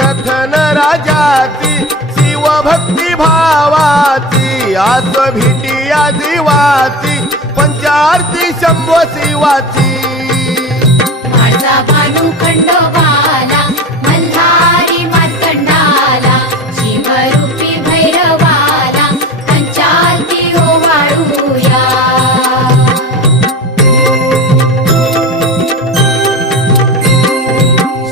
दखन राजाची शिवभक्ती भावाची आस भेटिया जीवाची पंचारती शंभो शिवाची माझा भानू खंडोबाला मल्हारी मार्तंडाला शिवरूपी भैरवाला पंचारती ओवाळूया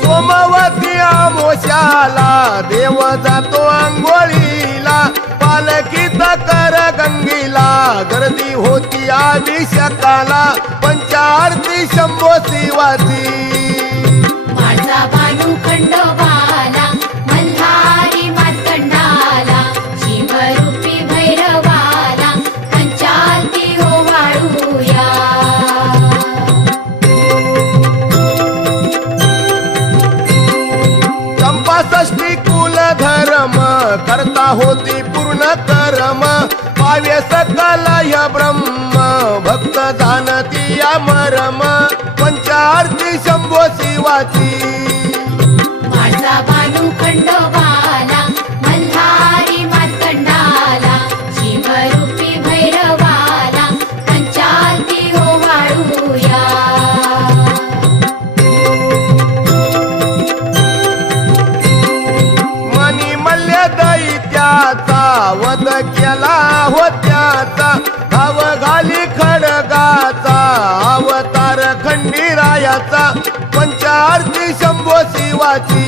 सोमवती आमोशाला देव जातो अंघोळीला पालखीत कर गंगीला गर्दी होती अभिषेकाला पंचारती शंभो शिवाची माझा भानू खंडोबाला मल्हारी मार्तंडाला शिवरूपी भैरवाला पंचारती ओवाळूया चंपाषष्ठी कुल धर्म करता होती पूर्ण कर्म पावे सकल य ब्रह्म भक्त जाणती या मरम पंचारती शंभो शिवाची माझा भानू खंडोबाला मल्हारी मार्तंडाला शिवरूपी भैरवाला पंचारती ओवाळूया मनी मल्य दैत्याचा वध केला होत्याचा धाव घाली खडगाचा अवतार खंडीरायाचा पंचारती शंभो शिवाची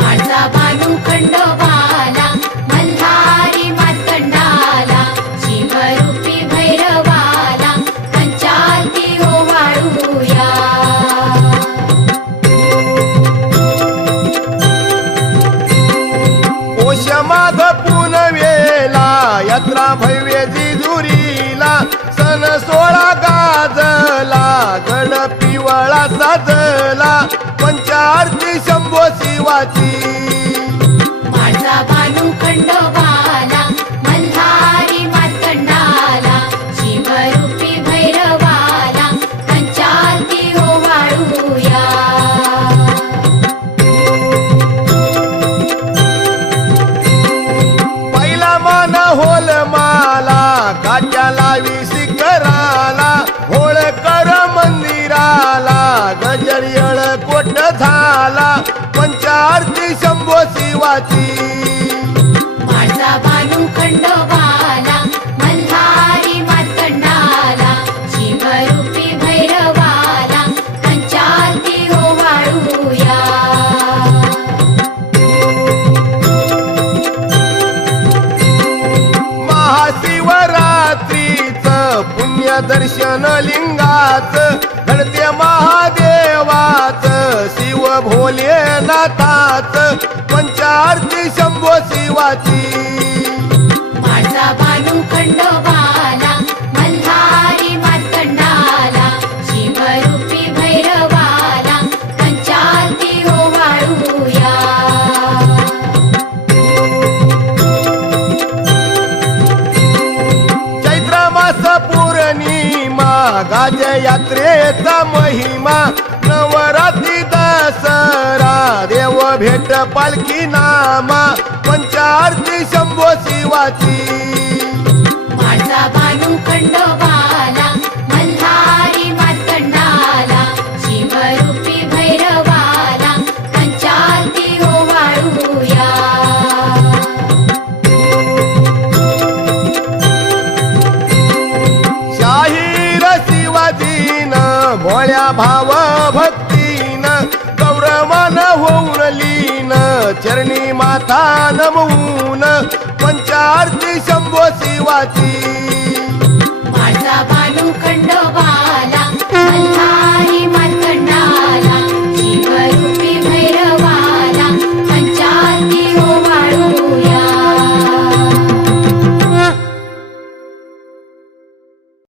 माझा भानू खंडोबाला मल्हारी मार्तंडाला शिवरूपी भैरवाला पंचारती ओवाळूया ओश माघ पुनवेला यात्रा भव्य जिजुरीला सण सोळा गाजला गड पिवळा साजला पंचारती शंभो शिवाची माझा भानू खंडोबाला मल्हारी मार्तंडाला शिवरूपी भैरवाला पंचारती ओवाळूया पहिला मान होल माला काट्या लावी शिखराला होळकर मंदिराला गजर येळ कोट झाला पंचारती शंभो शिवाची माझा भानू खंडोबाला मल्हारी मार्तंडाला शिवरूपी भैरवाला पंचारती ओवाळूया महाशिवरात्रीच पुण्य दर्शन लिंगाच घडते महादेवाच शिव भोलेनाथाच पंचारती शंभो शिवाची माझा भानू खंडोबाला मल्हारी मार्तंडाला शिवरूपी भैरवाला पंचारती ओवाळूया चैत्र मास पौर्णिमा गाज यात्रेचा महिमा नवरात्री दसरा देव भेट पालखी नामा पंचारती शंभो शिवाची माझा भानू खंडोबाला मल्हारी मार्तंडाला शिवरूपी भैरवाला पंचारती ओवाळूया शाहीर शिवाजीन भोळ्या भाव भक्तीन गौरवान होऊन लीन चरणी माथा नमवून पंचारती शंभो शिवाची